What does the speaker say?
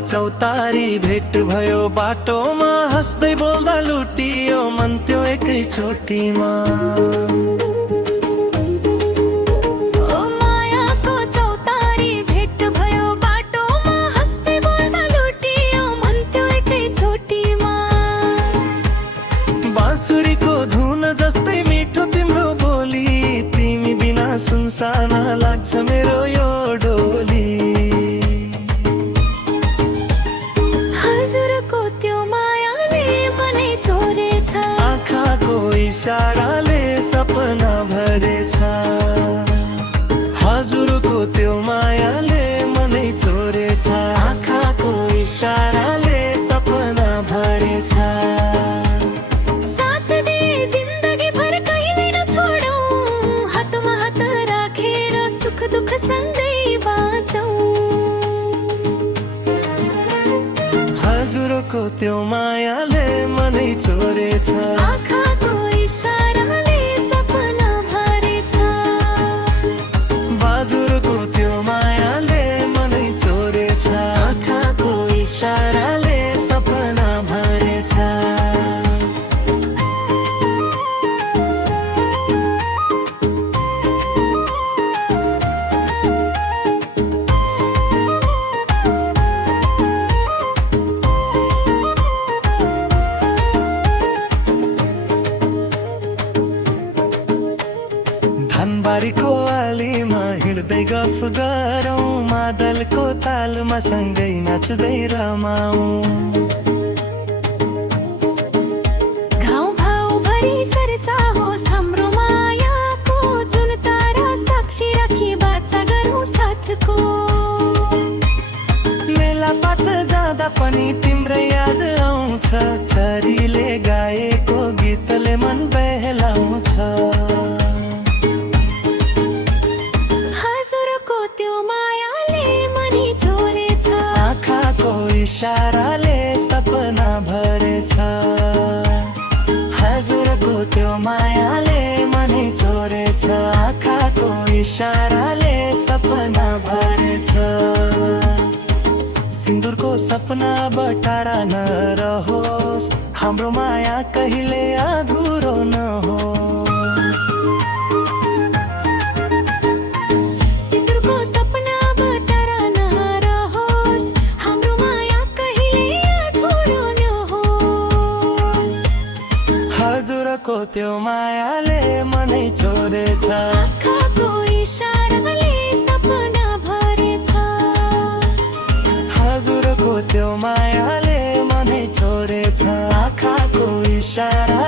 चौतारी भेट भयो बाटोमा हँस्दै बोल्दा लुटियो मन त्यो एकै चोटीमा। बाँसुरीको धुन जस्तै मिठो तिम्रो बोली, तिमी बिना सुनसान लाग्छ मेरो यो डोली। हजुरको त्यो मायाले मनै चोरेछ, आँखाको इशाराले सपना भरेछ। हजुरको त्यो मायाले मनै चोरेछ, आँखाको इशाराले सपना भरेछ। दुख सँगै बाँचौँ। हजुरको त्यो मायाले मनै चोरेछ, आँखाको इशाराले सपना भरेछ। हजुरको त्यो मायाले मनै चोरेछ, आँखाको इशाराले सपना भरेछ। धनबारीको आलीमा हिँड्दै गफ गरौँ, मादलको तालमा सँगै नाच्दै रमाऊ। गाउँ भाउभरि चर्चा होस् हाम्रो मायाको, जुन तारा साक्षी राखी बाचा गरौँ साथको। मेलापात जाँदा पनि तिम्रै याद आउँछ, चरीले गाएको गीतले मन बहलाउँछ। इशाराले सपना भरेछ, हजुरको त्यो मायाले मनै चोरेछ, आँखाको इशाराले सपना भरेछ। सिन्दुरको सपना बटाडा नरहोस्, हाम्रो माया कहिले अधुरो नहोस्। हजुरको त्यो मायाले मनै चोरेछ, आँखाको इशाराले सपना भरेछ। हजुरको त्यो मायाले मनै चोरेछ, आँखाको इशारा